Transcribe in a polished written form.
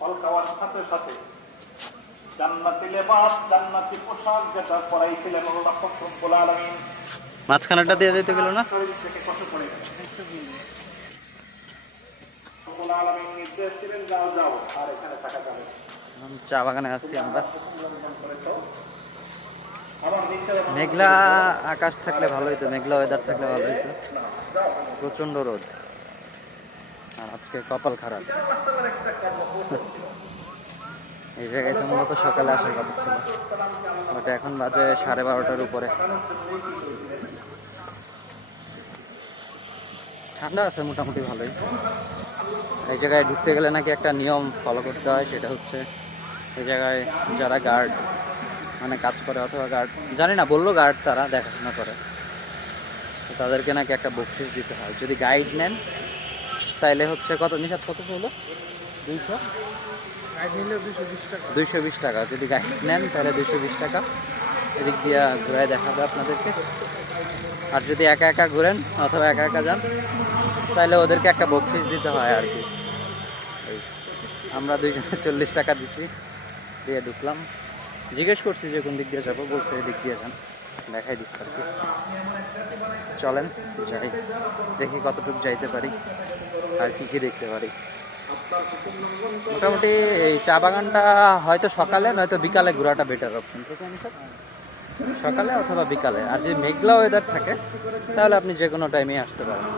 ফল খাওয়ার সাথে সাথে জান্নাতি লেবাস, জান্নাতি পোশাক যেটা পরাইছিলেন আল্লাহ রব্বুল আলামিন, মাঝখানেটা দিয়ে দিতে গেল না। শরীর থেকে কষ্ট পড়ে গেল। রব্বুল আলামিন নির্দেশ দিলেন, যাও যাও, আর এখানে থাকা যাবে না। চা বাগানে আছি আমরা। লঙ্ঘন করেছো। আমার নিচে মেঘলা আকাশ থাকলে ভালো হইতো, মেঘলা ওয়েদার থাকলে ভালো হইতো। প্রচন্ড রোদ, আর আজকে কপাল খারাপ। এই জায়গায় তো মূলত সকালে আসার কথা ছিল, বাট এখন বাজে 12:30টার উপরে। ঠান্ডা আছে মোটামুটি ভালোই। এই জায়গায় ঢুকতে গেলে নাকি একটা নিয়ম ফলো করতে হয়, সেটা হচ্ছে এই জায়গায় যারা গার্ড মানে কাজ করে অথবা গার্ড জানি না, বললো গার্ড তারা দেখাশোনা করে, তো তাদেরকে নাকি একটা বকশিস দিতে হয়। যদি গাইড নেন তাইলে হচ্ছে কত নিষাদ কত হলো 220 টাকা। যদি গাইড নেন তাহলে 220 টাকা, এদিক দিয়ে ঘুরায় দেখাবে আপনাদেরকে। আর যদি একা একা ঘুরেন অথবা একা একা যান তাহলে ওদেরকে একটা বকশিস দিতে হয় আর কি। আমরা 240 টাকা দিছি, দিয়ে ঢুকলাম। জিজ্ঞেস করছি যে কোন দিক দিয়ে যাবো, বলছে এদিক দিয়ে যান, দেখাই দিচ্ছি আর কি। চলেন যাই, দেখি কতটুকু যাইতে পারি আর কি কি দেখতে পারি। মোটামুটি এই চা বাগানটা হয়তো সকালে নয়তো বিকালে ঘোরাটা বেটার অপশন, ঠিক আছে? সকালে অথবা বিকালে। আর যদি মেঘলা ওয়েদার থাকে তাহলে আপনি যে কোনো টাইমে আসতে পারেন।